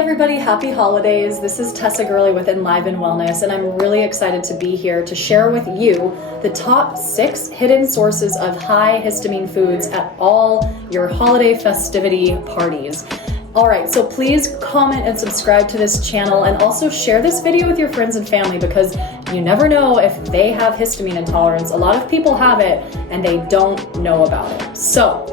Everybody, happy holidays. This is Tessa Gurley with Enliven Wellness, and I'm really excited to be here to share with you the top 6 hidden sources of high histamine foods at all your holiday festivity parties. All right, so please comment and subscribe to this channel, and also share this video with your friends and family, because you never know if they have histamine intolerance. A lot of people have it and they don't know about it. So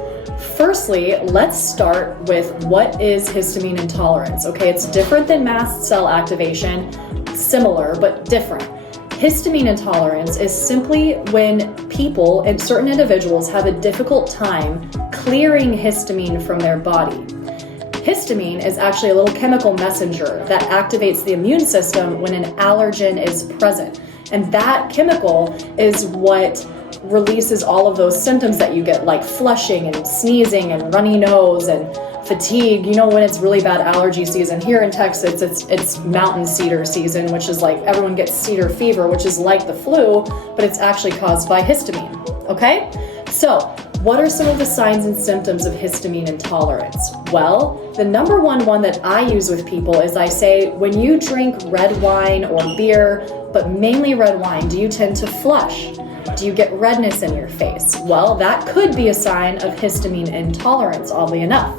firstly, let's start with what is histamine intolerance. Okay, it's different than mast cell activation, similar but different. Histamine intolerance is simply when people and certain individuals have a difficult time clearing histamine from their body. Histamine is actually a little chemical messenger that activates the immune system when an allergen is present. And that chemical is what releases all of those symptoms that you get, like flushing and sneezing and runny nose and fatigue. You know, when it's really bad allergy season here in Texas, it's mountain cedar season, which is like everyone gets cedar fever, which is like the flu, but it's actually caused by histamine. Okay, so what are some of the signs and symptoms of histamine intolerance? Well, the number one that I use with people is I say, when you drink red wine or beer, but mainly red wine, do you tend to flush? Do you get redness in your face? Well, that could be a sign of histamine intolerance, oddly enough.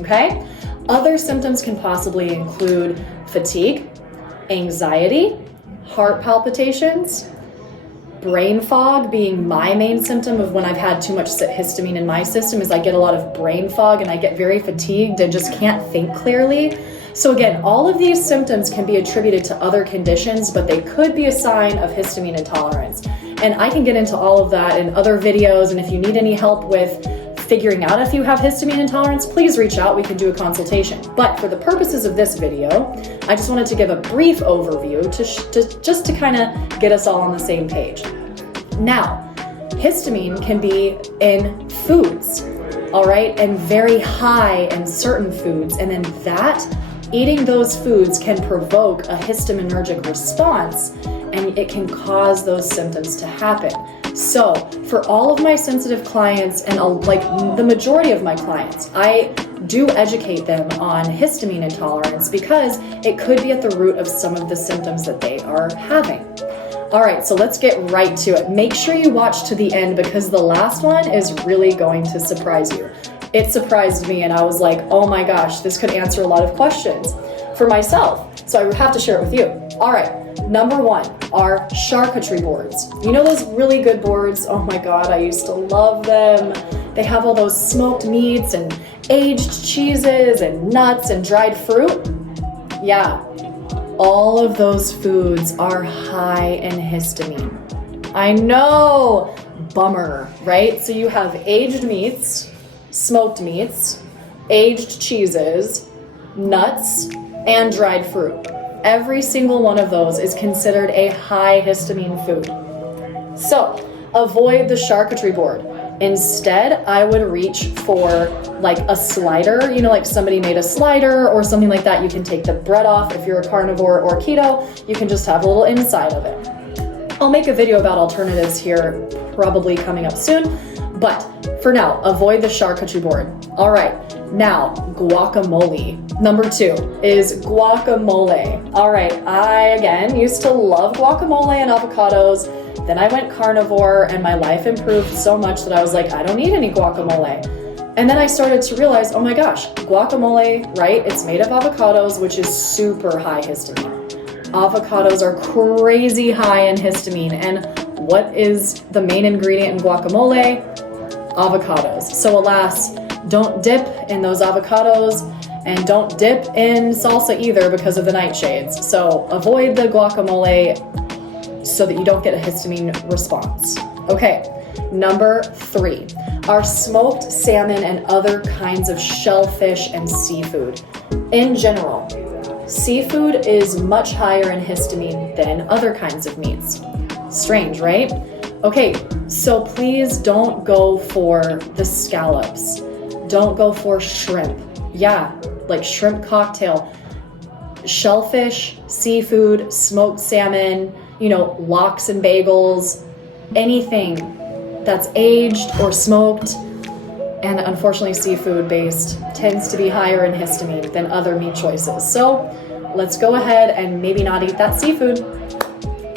Okay? Other symptoms can possibly include fatigue, anxiety, heart palpitations, brain fog being my main symptom of when I've had too much histamine in my system, is I get a lot of brain fog and I get very fatigued and just can't think clearly. So again, all of these symptoms can be attributed to other conditions, but they could be a sign of histamine intolerance. And I can get into all of that in other videos, and if you need any help with figuring out if you have histamine intolerance, please reach out, we can do a consultation. But for the purposes of this video, I just wanted to give a brief overview just to kind of get us all on the same page. Now, histamine can be in foods, all right, and very high in certain foods, and then eating those foods can provoke a histaminergic response, and it can cause those symptoms to happen. So for all of my sensitive clients, and like the majority of my clients, I do educate them on histamine intolerance because it could be at the root of some of the symptoms that they are having. All right, so let's get right to it. Make sure you watch to the end, because the last one is really going to surprise you. It surprised me, and I was like, oh my gosh, this could answer a lot of questions for myself. So I have to share it with you. All right, number 1 are charcuterie boards. You know those really good boards? Oh my God, I used to love them. They have all those smoked meats and aged cheeses and nuts and dried fruit. Yeah, all of those foods are high in histamine. I know, bummer, right? So you have aged meats, smoked meats, aged cheeses, nuts, and dried fruit. Every single one of those is considered a high histamine food. So avoid the charcuterie board. Instead, I would reach for like a slider, you know, like somebody made a slider or something like that. You can take the bread off. If you're a carnivore or keto, you can just have a little inside of it. I'll make a video about alternatives here, probably coming up soon. But for now, avoid the charcuterie board. All right, now guacamole. Number 2 is guacamole. All right, I again used to love guacamole and avocados. Then I went carnivore and my life improved so much that I was like, I don't need any guacamole. And then I started to realize, oh my gosh, guacamole, right? It's made of avocados, which is super high histamine. Avocados are crazy high in histamine. And what is the main ingredient in guacamole? Avocados. So alas, don't dip in those avocados, and don't dip in salsa either because of the nightshades. So avoid the guacamole so that you don't get a histamine response. Okay, number 3 are smoked salmon and other kinds of shellfish and seafood. In general, seafood is much higher in histamine than other kinds of meats. Strange, right? Okay, so please don't go for the scallops. Don't go for shrimp. Yeah, like shrimp cocktail. Shellfish, seafood, smoked salmon, you know, lox and bagels, anything that's aged or smoked, And unfortunately, seafood-based tends to be higher in histamine than other meat choices. So let's go ahead and maybe not eat that seafood.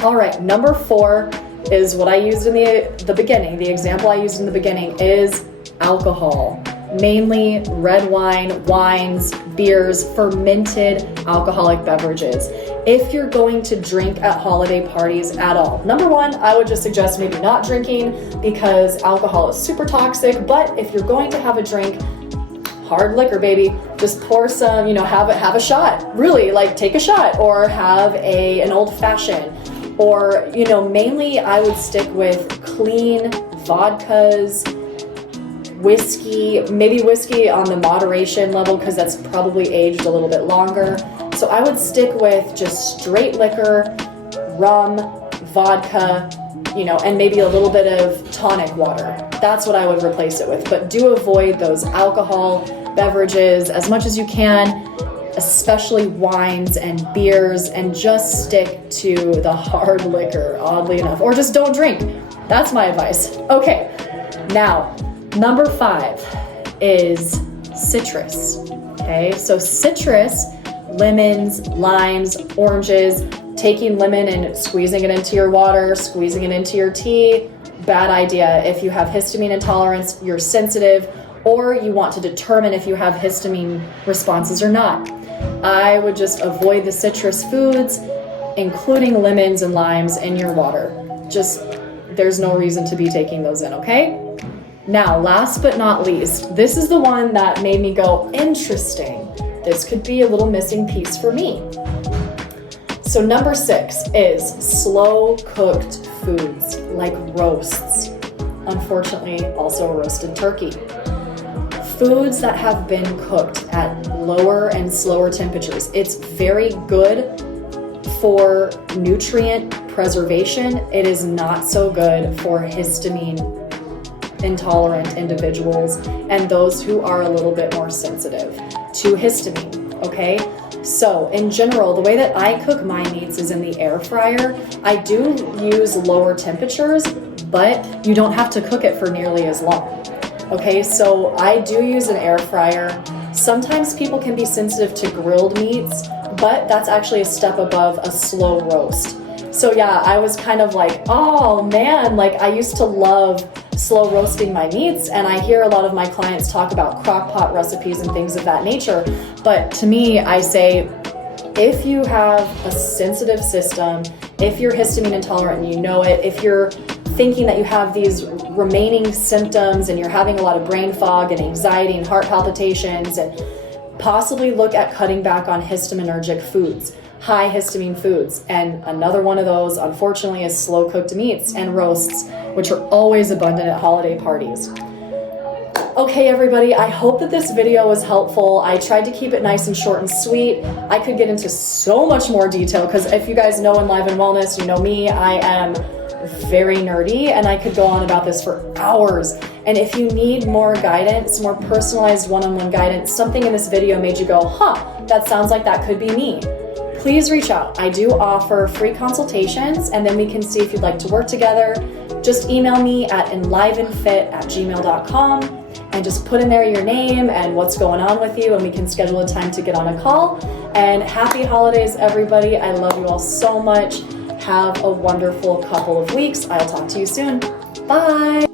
All right, number 4 is what I used in the beginning. The example I used in the beginning is alcohol. Mainly red wine, wines, beers, fermented alcoholic beverages. If you're going to drink at holiday parties at all, number 1, I would just suggest maybe not drinking because alcohol is super toxic. But if you're going to have a drink, hard liquor, baby, just pour some, have a shot. Really, like take a shot or have an old fashioned. Or, mainly I would stick with clean vodkas, whiskey, maybe whiskey on the moderation level because that's probably aged a little bit longer. So I would stick with just straight liquor, rum, vodka, and maybe a little bit of tonic water. That's what I would replace it with. But do avoid those alcohol beverages as much as you can, especially wines and beers, and just stick to the hard liquor, oddly enough, or just don't drink. That's my advice. Okay, now, number 5 is citrus. Okay, so citrus, lemons, limes, oranges, taking lemon and squeezing it into your water, squeezing it into your tea, bad idea. If you have histamine intolerance, you're sensitive, or you want to determine if you have histamine responses or not, I would just avoid the citrus foods, including lemons and limes in your water. There's no reason to be taking those in, okay? Now, last but not least, this is the one that made me go, interesting. This could be a little missing piece for me. So number 6 is slow cooked foods like roasts. Unfortunately, also roasted turkey. Foods that have been cooked at lower and slower temperatures. It's very good for nutrient preservation. It is not so good for histamine intolerant individuals and those who are a little bit more sensitive to histamine, okay? So in general, the way that I cook my meats is in the air fryer. I do use lower temperatures, but you don't have to cook it for nearly as long. Okay, so I do use an air fryer. Sometimes people can be sensitive to grilled meats, but that's actually a step above a slow roast. So yeah, I was kind of like, oh man, like I used to love slow roasting my meats, and I hear a lot of my clients talk about crock pot recipes and things of that nature. But to me, I say, if you have a sensitive system, if you're histamine intolerant and you know it, if you're thinking that you have these remaining symptoms and you're having a lot of brain fog and anxiety and heart palpitations, and possibly look at cutting back on histaminergic foods, high histamine foods. And another one of those, unfortunately, is slow cooked meats and roasts, which are always abundant at holiday parties. Okay, everybody, I hope that this video was helpful. I tried to keep it nice and short and sweet. I could get into so much more detail because if you guys know in Live and Wellness, you know me, I am very nerdy and I could go on about this for hours. And if you need more guidance, more personalized one-on-one guidance, something in this video made you go, that sounds like that could be me, please reach out. I do offer free consultations, and then we can see if you'd like to work together. Just email me at enlivenfit@gmail.com and just put in there your name and what's going on with you, and we can schedule a time to get on a call. And happy holidays, everybody. I love you all so much. Have a wonderful couple of weeks. I'll talk to you soon. Bye.